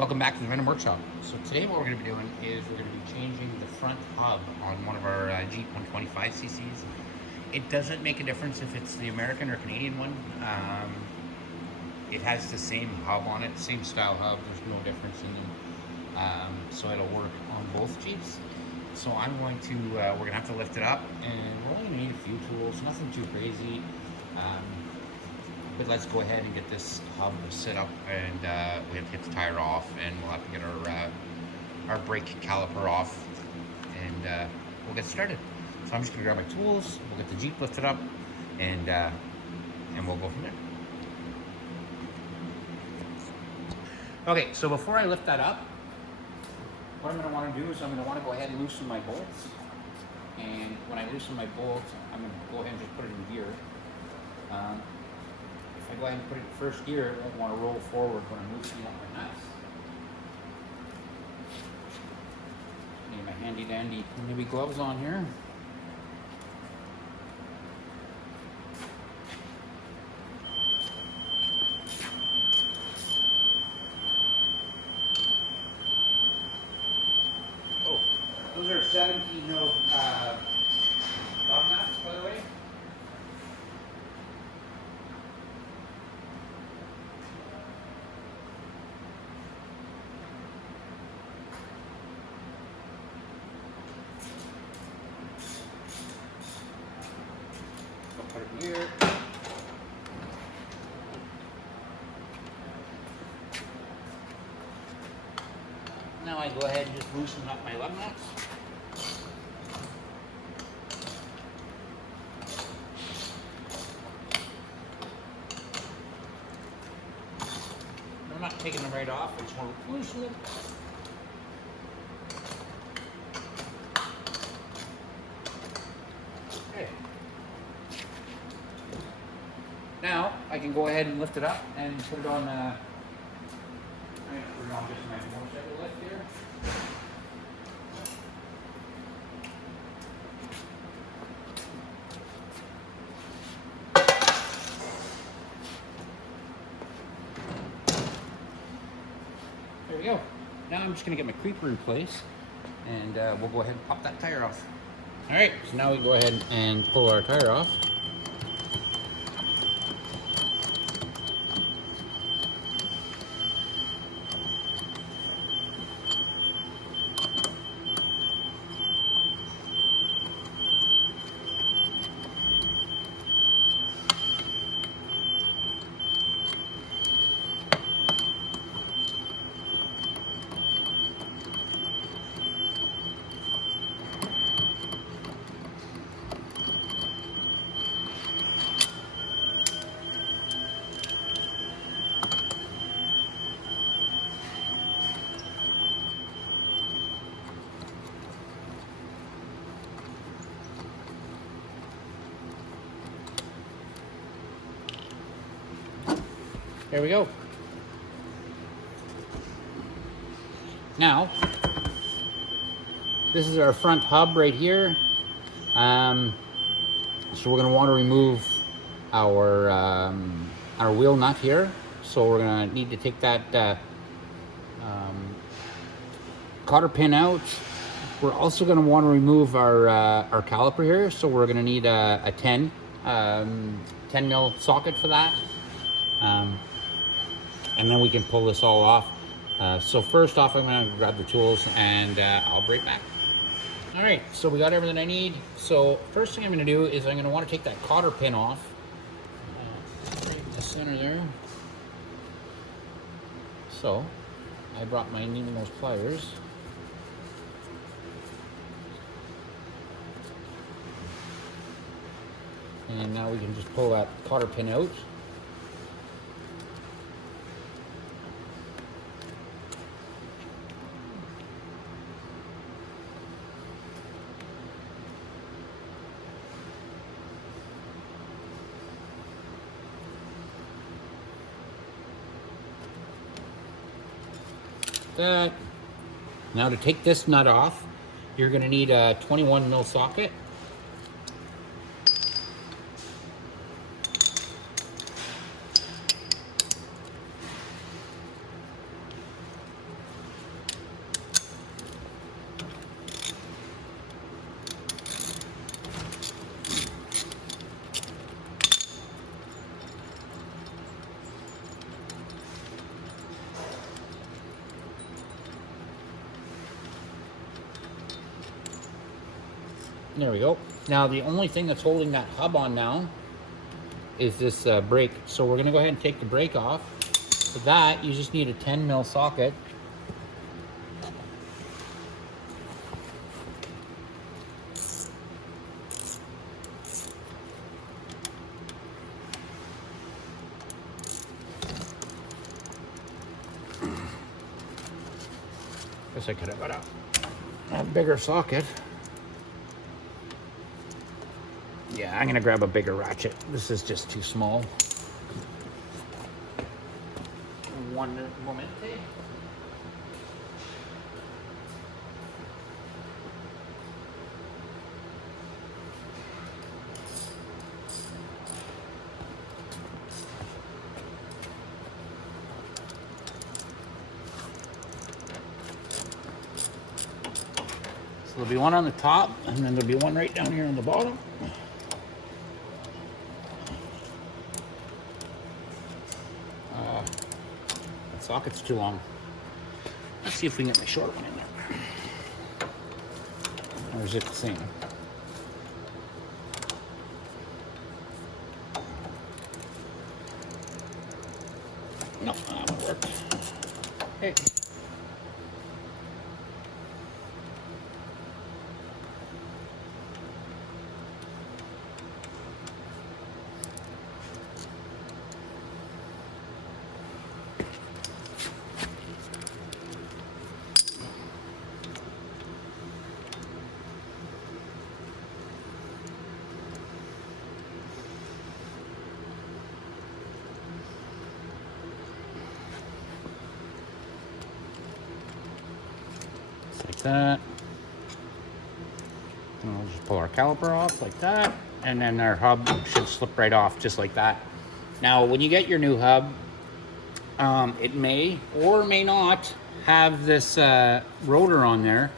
Welcome back to the Venom Workshop. So today what we're going to be doing is we're going to be changing the front hub on one of our Jeep 125cc's. It doesn't make a difference if it's the American or Canadian one. It has the same hub on it, same style hub. There's no difference in them. So it'll work on both Jeeps. So I'm going to, we're going to have to lift it up, and we're only going to need a few tools, nothing too crazy. But let's go ahead and get this hub set up, and we have to get the tire off, and we'll have to get our brake caliper off, and we'll get started. So I'm just gonna grab my tools, we'll get the Jeep lifted up, and we'll go from there. Okay, so before I lift that up, what I'm gonna wanna do is I'm gonna wanna go ahead and loosen my bolts. And when I loosen my bolts, I'm gonna go ahead and just put it in gear. If I go ahead and put it in first gear, it won't want to roll forward when I'm loosening up my nuts. Need my handy dandy navy gloves on here. Oh, those are 17 mil lug nuts, by the way. Put it here. Now I go ahead and just loosen up my lug nuts. I'm not taking them right off, I just want to loosen them. Okay. Now I can go ahead and lift it up and put it on. I'm going to put it on just my motorcycle lift here. There we go. Now I'm just going to get my creeper in place, and we'll go ahead and pop that tire off. All right, so now we go ahead and pull our tire off. There we go. Now, this is our front hub right here. So we're going to want to remove our wheel nut here. So we're going to need to take that cotter pin out. We're also going to want to remove our caliper here. So we're going to need a 10 mil socket for that. And then we can pull this all off. So first off, I'm gonna grab the tools, and I'll be right back. All right, so we got everything I need. So first thing I'm gonna do is I'm gonna wanna take that cotter pin off. Right in the center there. So I brought my needle nose pliers. And now we can just pull that cotter pin out. That. Now to take this nut off, you're going to need a 21 mil socket. There we go. Now the only thing that's holding that hub on now is this brake. So we're gonna go ahead and take the brake off. For that, you just need a 10 mil socket. Guess I could have got a bigger socket. Yeah, I'm gonna grab a bigger ratchet. This is just too small. One moment. So there'll be one on the top, and then there'll be one right down here on the bottom. That socket's too long. Let's see if we can get my short one in there. Or is it the same? No, that won't work. Hey. Like that. And we'll just pull our caliper off like that, and then our hub should slip right off just like that. Now when you get your new hub, it may or may not have this rotor on there.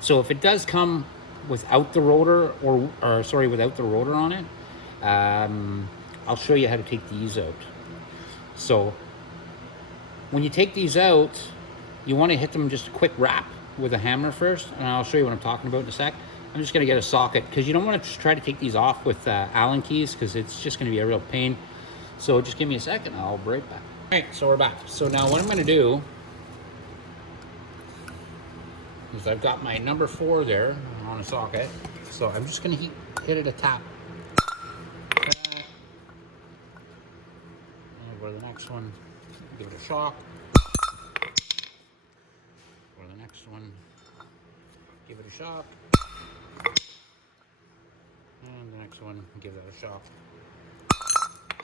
So if it does come without the rotor, or sorry, without the rotor on it, I'll show you how to take these out. So when you take these out, you want to hit them just a quick wrap with a hammer first, and I'll show you what I'm talking about in a sec. I'm just going to get a socket, because you don't want to try to take these off with Allen keys, because it's just going to be a real pain. So just give me a second, I'll be right back. All right, so we're back. So now what I'm going to do is I've got my number 4 there on a socket. So I'm just going to hit it a tap. And go to the next one, give it a shock. Or the next one, give it a shock, and the next one, give that a shock.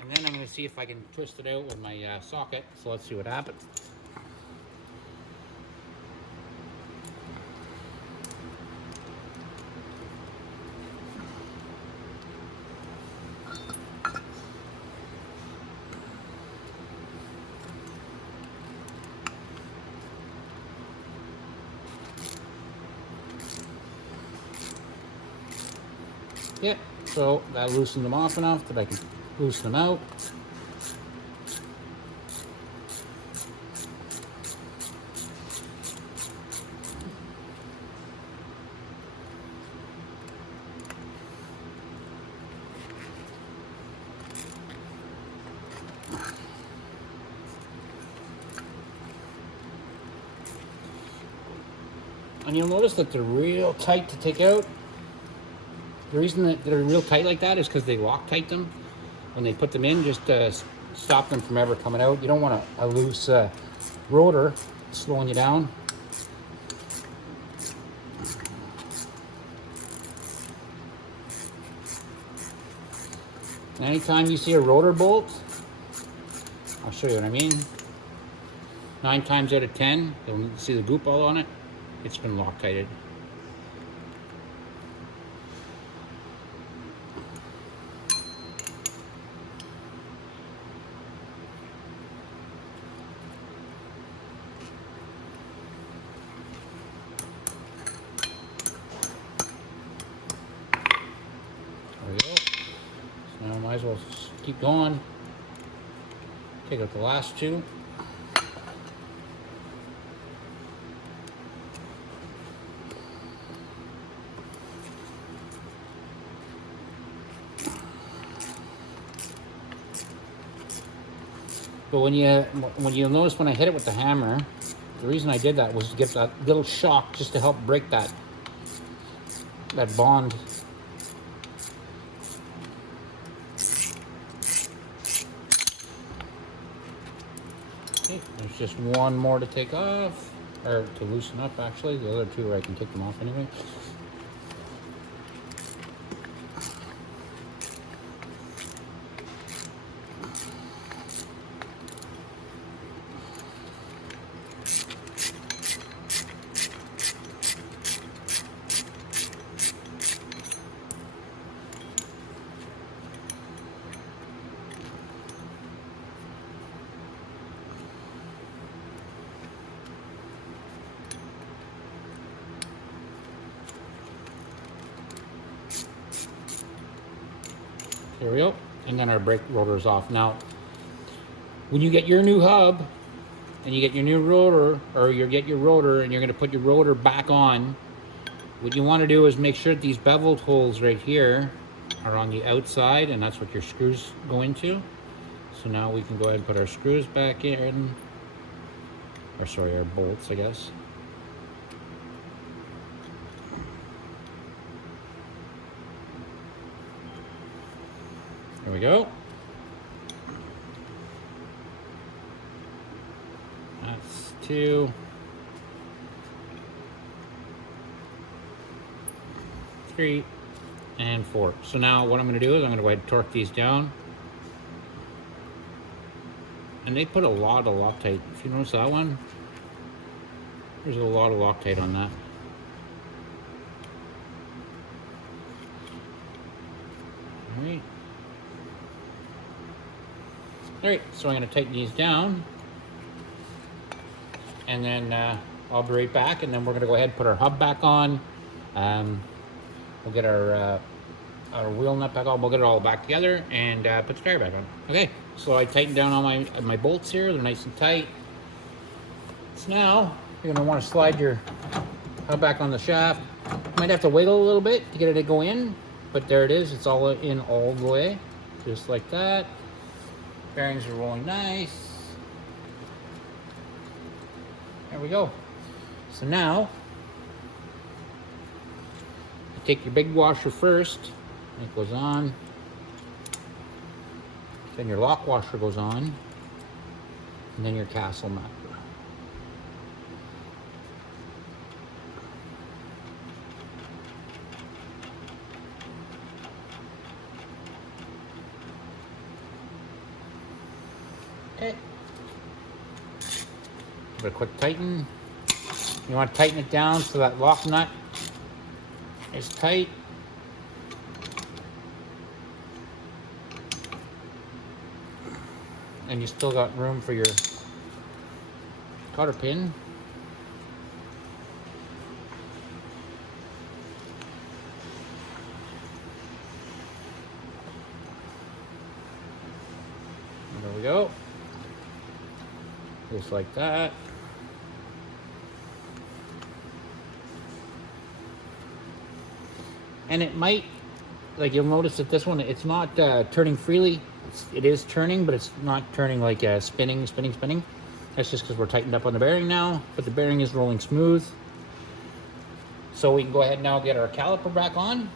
And then I'm going to see if I can twist it out with my socket. So let's see what happens. Yeah, so that loosened them off enough that I can loosen them out. And you'll notice that they're real tight to take out. The reason that they're real tight like that is because they Loctite them when they put them in, just to stop them from ever coming out. You don't want a loose rotor slowing you down. And anytime you see a rotor bolt, I'll show you what I mean. 9 times out of 10, you'll see the goop all on it. It's been Loctited. There we go. So now I might as well keep going. Take out the last 2. But when you'll notice when I hit it with the hammer, the reason I did that was to get that little shock just to help break that bond. Okay, there's just one more to take off, or to loosen up actually. The other two I can take them off anyway. There we go. And then our brake rotor is off. Now, when you get your new hub and you get your new rotor, or you get your rotor and you're going to put your rotor back on, what you want to do is make sure that these beveled holes right here are on the outside, and that's what your screws go into. So now we can go ahead and put our screws back in, or sorry, our bolts, I guess. There we go. That's 2. 3 and 4. So now what I'm going to do is I'm going to go ahead and torque these down. And they put a lot of Loctite. If you notice that one, there's a lot of Loctite on that. Alright. Alright, so I'm going to tighten these down. And then I'll be right back, and then we're going to go ahead and put our hub back on. We'll get our wheel nut back on. We'll get it all back together and put the tire back on. Okay, so I tightened down all my bolts here. They're nice and tight. So now you're going to want to slide your hub back on the shaft. You might have to wiggle a little bit to get it to go in, but there it is. It's all in all the way, just like that. Bearings are rolling nice. There we go. So now, you take your big washer first, and it goes on. Then your lock washer goes on, and then your castle nut. Okay. Give it a quick tighten. You want to tighten it down so that lock nut is tight. And you still got room for your cotter pin. And there we go. Just like that. And it might, like you'll notice that this one, it's not turning freely. It is turning, but it's not turning like spinning. That's just because we're tightened up on the bearing now, but the bearing is rolling smooth. So we can go ahead now, get our caliper back on.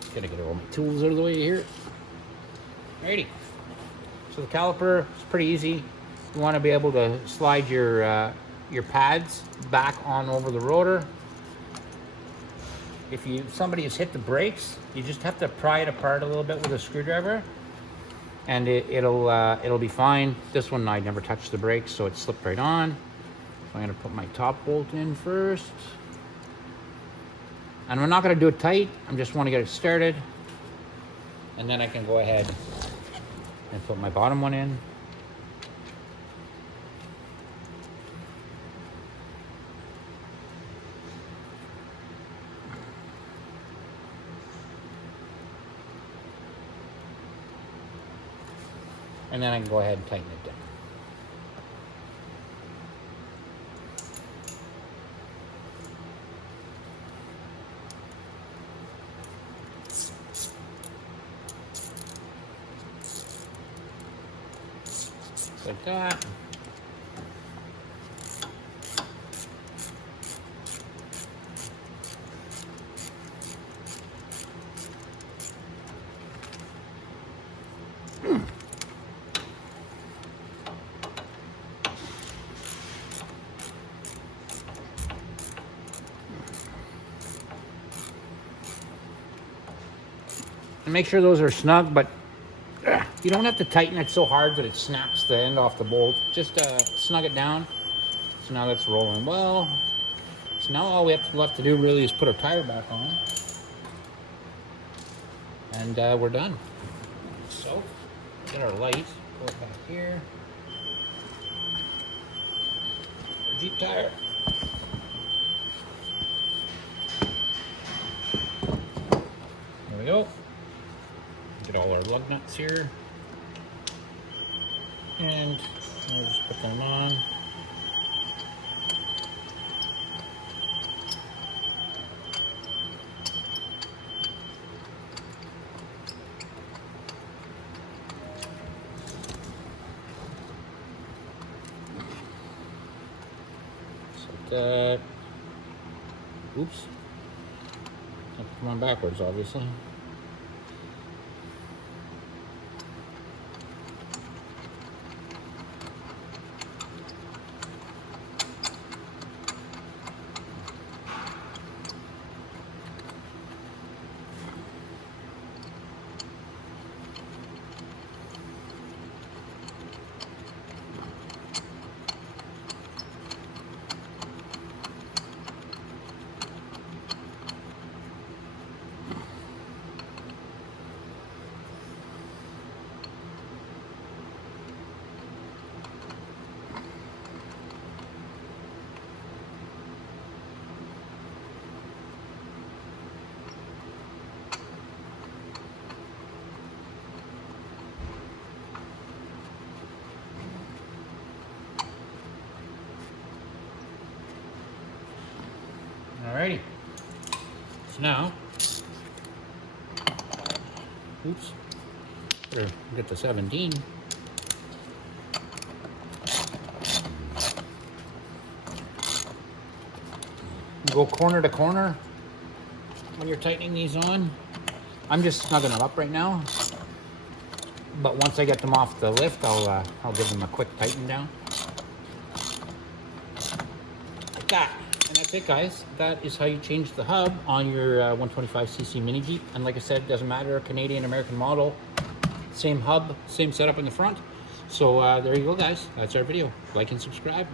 Just gonna get all my tools out of the way here. Alrighty. So the caliper is pretty easy. You want to be able to slide your pads back on over the rotor. If somebody has hit the brakes, you just have to pry it apart a little bit with a screwdriver, and it'll be fine. This one I never touched the brakes, so it slipped right on. So I'm going to put my top bolt in first, and I'm not going to do it tight. I just want to get it started, and then I can go ahead and put my bottom one in. And then I can go ahead and tighten it down. like that. And make sure those are snug, but you don't have to tighten it so hard that it snaps the end off the bolt. Just snug it down. So now that's rolling well. So now all we have left to do really is put our tire back on. And we're done. So, get our light, pull it back here. Our Jeep tire. There we go. Get all our lug nuts here. And we'll just put them on. That. Oops. Have to come on backwards, obviously. Alrighty. So now, oops, better get the 17. Go corner to corner when you're tightening these on. I'm just snugging it up right now, but once I get them off the lift, I'll give them a quick tighten down. Like that. And that's it, guys. That is how you change the hub on your 125cc mini Jeep. And like I said, it doesn't matter, Canadian, American model, same hub, same setup in the front. So there you go, guys. That's our video. Like and subscribe.